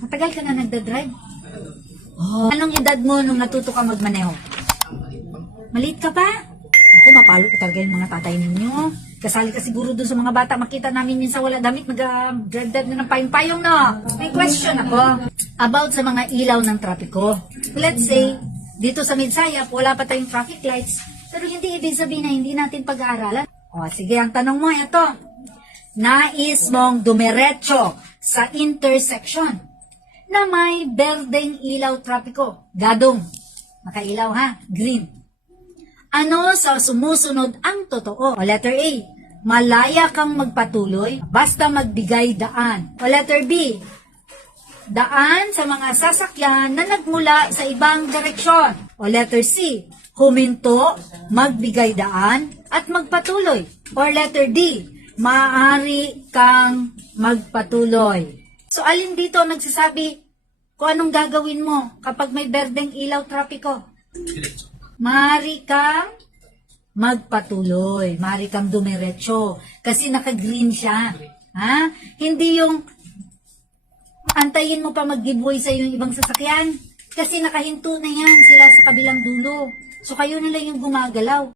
Matagal ka na nagdadrive? Oh. Anong edad mo nung natuto ka magmaneho? Maliit ka pa? Ako, mapalo ko talaga yung mga tatay ninyo. Kasali ka siguro doon sa mga bata. Makita namin minsan wala damit, nag-drive na ng payong-payong, no? May question ako about sa mga ilaw ng trapiko. Let's say, dito sa Midsayap, wala pa tayong traffic lights, pero hindi ibig sabihin na hindi natin pag-aaralan. O, sige, ang tanong mo, ito. Nais mong dumiretso sa intersection na may berdeng ilaw trapiko. Gadong. Makailaw ha? Green. Ano sa sumusunod ang totoo? O letter A, malaya kang magpatuloy basta magbigay daan. O letter B, daan sa mga sasakyan na nagmula sa ibang direksyon. O letter C, huminto, magbigay daan at magpatuloy. O letter D, maaari kang magpatuloy. So alin dito nagsasabi kung anong gagawin mo kapag may berdeng ilaw trapiko? Maaari kang magpatuloy. Maaari kang dumiretso. Kasi naka-green siya. Ha? Hindi yung antayin mo pa mag-giveaway sa yung ibang sasakyan. Kasi nakahinto na yan sila sa kabilang dulo. So kayo na lang yung gumagalaw.